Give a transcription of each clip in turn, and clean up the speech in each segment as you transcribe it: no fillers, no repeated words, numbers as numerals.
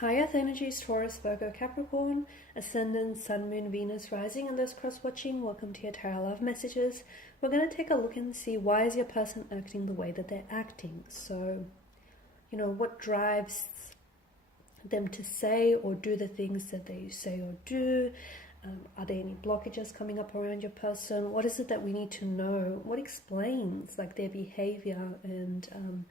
Hi Earth energies, Taurus, Virgo, Capricorn, Ascendant, Sun, Moon, Venus, Rising, and those cross-watching. Welcome to your Tarot Love Messages. We're going to take a look and see why is your person acting the way that they're acting. So, what drives them to say or do the things that they say or do? Are there any blockages coming up around your person? What is it that we need to know? What explains their behavior and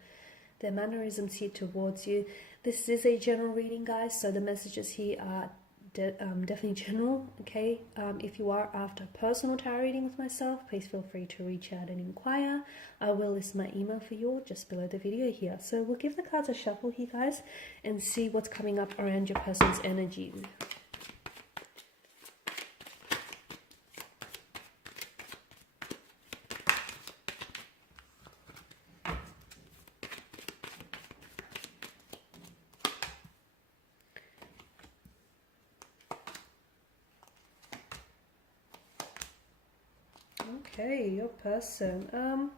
their mannerisms here towards you? This is a general reading, guys, so the messages here are definitely general, okay? If you are after personal tarot reading with myself, please feel free to reach out and inquire. I will list my email for you just below the video here. So we'll give the cards a shuffle here, guys, and see what's coming up around your person's energy. Okay, your person.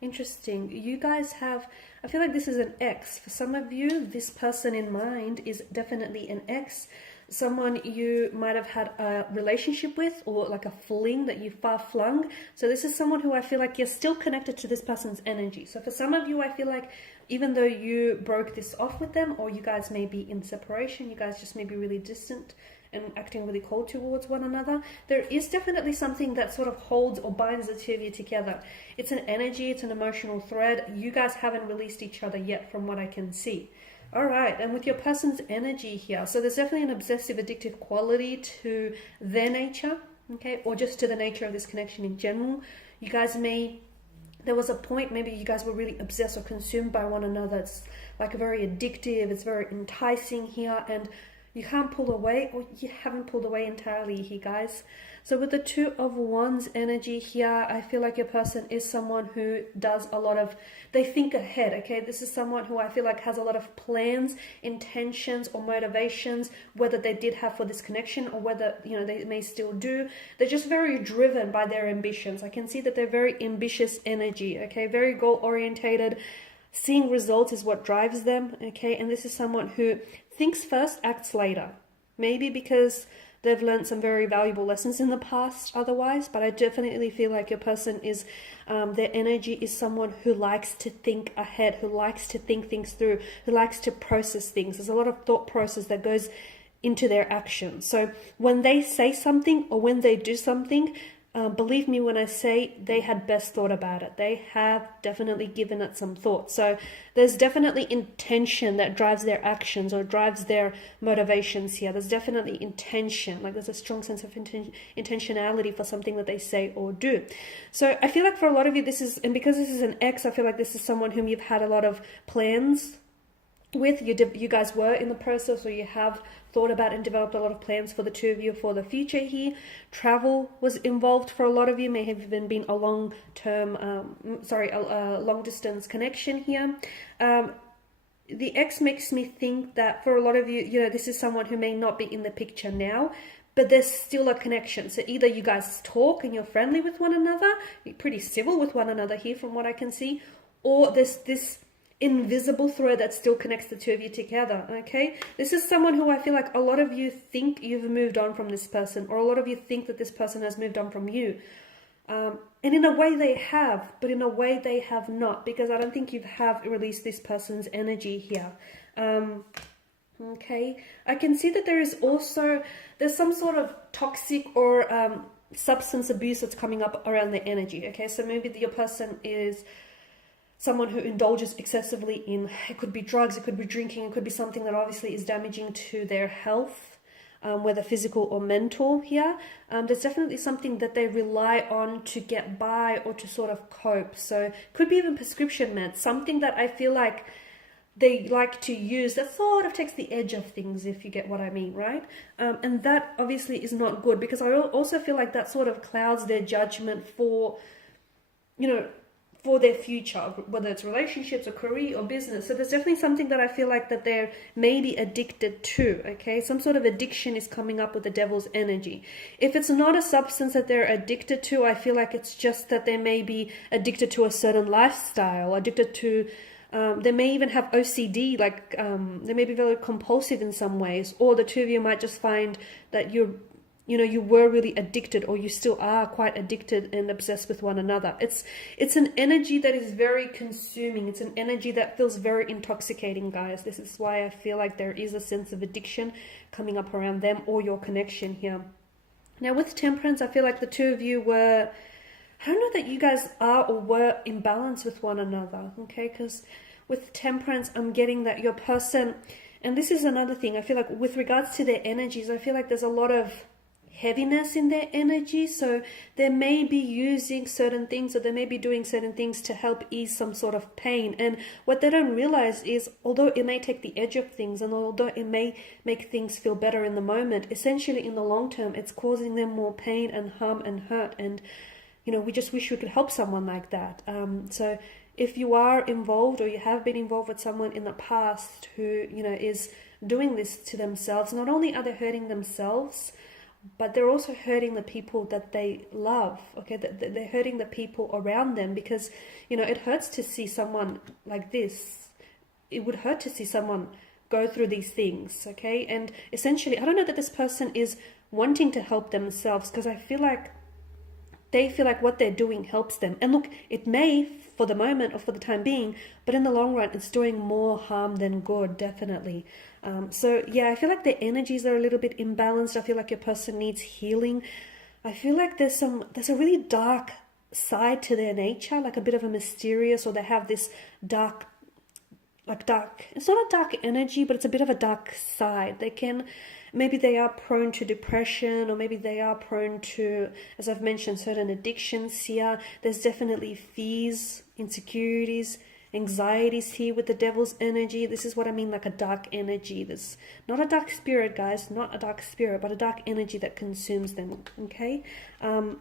Interesting. You guys have, I feel like this is an ex. For some of you, this person in mind is definitely an ex. Someone you might have had a relationship with, or like a fling that you far flung. So this is someone who I feel like you're still connected to this person's energy. So for some of you, I feel like even though you broke this off with them, or you guys may be in separation, you guys just may be really distant and acting really cold towards one another, there is definitely something that sort of holds or binds the two of you together. It's an energy, it's an emotional thread. You guys haven't released each other yet from what I can see. All right, and with your person's energy here, so there's definitely an obsessive, addictive quality to their nature, okay, or just to the nature of this connection in general. You guys there was a point maybe you guys were really obsessed or consumed by one another. It's like very addictive, it's very enticing here, and you can't pull away, or you haven't pulled away entirely here, guys. So with the Two of Wands energy here, I feel like your person is someone who does a lot of, they think ahead, okay? This is someone who I feel like has a lot of plans, intentions, or motivations, whether they did have for this connection or whether, they may still do. They're just very driven by their ambitions. I can see that they're very ambitious energy, okay? Very goal-orientated. Seeing results is what drives them, okay? And this is someone who thinks first, acts later. Maybe because they've learned some very valuable lessons in the past otherwise, but I definitely feel like your person is, their energy is someone who likes to think ahead, who likes to think things through, who likes to process things. There's a lot of thought process that goes into their actions. So when they say something or when they do something, believe me when I say they had best thought about it. They have definitely given it some thought. So there's definitely intention that drives their actions or drives their motivations here. There's definitely intention. There's a strong sense of intentionality for something that they say or do. So I feel like for a lot of you, and because this is an ex, I feel like this is someone whom you've had a lot of plans with. You guys were in the process, or you have thought about and developed a lot of plans for the two of you for the future here. Travel was involved for a lot of you, may have even been a long-term, a long-distance connection here. The ex makes me think that for a lot of you, this is someone who may not be in the picture now, but there's still a connection. So either you guys talk and you're friendly with one another, you're pretty civil with one another here from what I can see, or there's this invisible thread that still connects the two of you together, okay? This is someone who I feel like a lot of you think you've moved on from this person, or a lot of you think that this person has moved on from you. And in a way they have, but in a way they have not, because I don't think you have released this person's energy here. Okay, I can see that there's some sort of toxic or substance abuse that's coming up around the energy, okay? So maybe your person is someone who indulges excessively in, it could be drugs, it could be drinking, it could be something that obviously is damaging to their health, whether physical or mental here. There's definitely something that they rely on to get by or to sort of cope. So it could be even prescription meds, something that I feel like they like to use that sort of takes the edge of things, if you get what I mean, right? And that obviously is not good, because I also feel like that sort of clouds their judgment for their future, whether it's relationships or career or business. So there's definitely something that I feel like that they're maybe addicted to, okay? Some sort of addiction is coming up with the devil's energy. If it's not a substance that they're addicted to, I feel like it's just that they may be addicted to a certain lifestyle, addicted to They may even have OCD, like they may be very compulsive in some ways, or the two of you might just find that you were really addicted, or you still are quite addicted and obsessed with one another. It's an energy that is very consuming. It's an energy that feels very intoxicating, guys. This is why I feel like there is a sense of addiction coming up around them or your connection here. Now with Temperance, I feel like the two of you were, I don't know that you guys are or were in balance with one another, okay? Because with Temperance, I'm getting that your person, and this is another thing, I feel like with regards to their energies, I feel like there's a lot of heaviness in their energy. So they may be using certain things, or they may be doing certain things to help ease some sort of pain. And what they don't realize is, although it may take the edge of things, and although it may make things feel better in the moment, essentially in the long term, it's causing them more pain and harm and hurt. And we just wish we could help someone like that. So if you are involved, or you have been involved with someone in the past who, is doing this to themselves, not only are they hurting themselves, but they're also hurting the people that they love, okay? They're hurting the people around them, because, it hurts to see someone like this. It would hurt to see someone go through these things, okay? And essentially, I don't know that this person is wanting to help themselves, because I feel like they feel like what they're doing helps them. And look, it may for the moment or for the time being, but in the long run, it's doing more harm than good, definitely. So yeah, I feel like the energies are a little bit imbalanced. I feel like your person needs healing. I feel like there's a really dark side to their nature, like a bit of a mysterious, or they have this dark, it's not a dark energy, but it's a bit of a dark side. Maybe they are prone to depression, or maybe they are prone to, as I've mentioned, certain addictions here. There's definitely fears, insecurities, anxieties here with the devil's energy. This is what I mean, like a dark energy. This not a dark spirit, guys, not a dark spirit, but a dark energy that consumes them, okay? And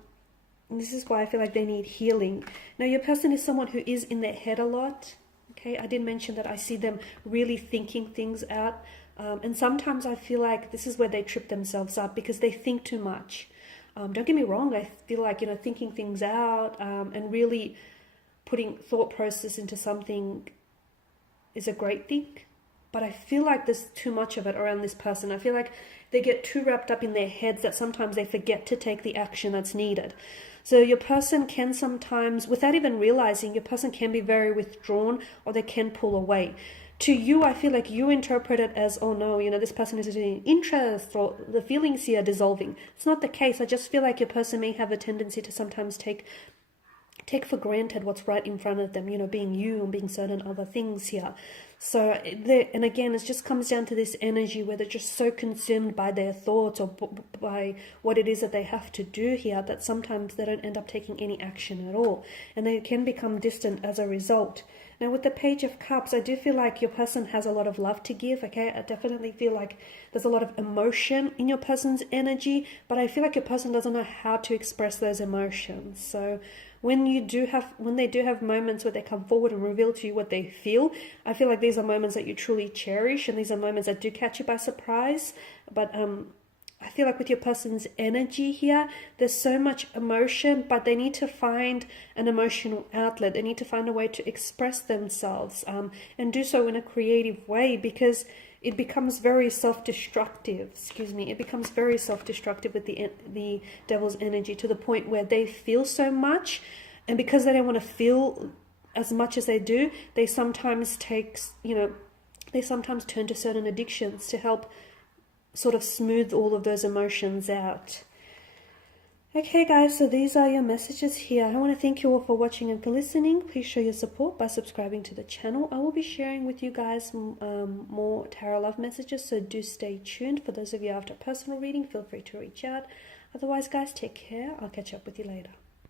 this is why I feel like they need healing. Now, your person is someone who is in their head a lot, okay? I did mention that I see them really thinking things out. And sometimes I feel like this is where they trip themselves up, because they think too much. Don't get me wrong, I feel like, thinking things out and really putting thought process into something is a great thing. But I feel like there's too much of it around this person. I feel like they get too wrapped up in their heads that sometimes they forget to take the action that's needed. So your person can sometimes, without even realizing, your person can be very withdrawn, or they can pull away. To you, I feel like you interpret it as, oh no, this person is in interest, or the feelings here are dissolving. It's not the case. I just feel like your person may have a tendency to sometimes take for granted what's right in front of them, being you and being certain other things here. So, and again, it just comes down to this energy where they're just so consumed by their thoughts, or by what it is that they have to do here, that sometimes they don't end up taking any action at all. And they can become distant as a result. Now, with the Page of Cups, I do feel like your person has a lot of love to give, okay? I definitely feel like there's a lot of emotion in your person's energy, but I feel like your person doesn't know how to express those emotions. So when they do have moments where they come forward and reveal to you what they feel, I feel like these are moments that you truly cherish, and these are moments that do catch you by surprise. But I feel like with your person's energy here, there's so much emotion, but they need to find an emotional outlet. They need to find a way to express themselves and do so in a creative way, because it becomes very self-destructive. It becomes very self-destructive with the devil's energy, to the point where they feel so much, and because they don't want to feel as much as they do, they sometimes turn to certain addictions to help sort of smooth all of those emotions out. Okay guys, so these are your messages here. I want to thank you all for watching and for listening. Please show your support by subscribing to the channel. I will be sharing with you guys more tarot love messages, so do stay tuned. For those of you after personal reading, feel free to reach out. Otherwise guys, take care. I'll catch up with you later.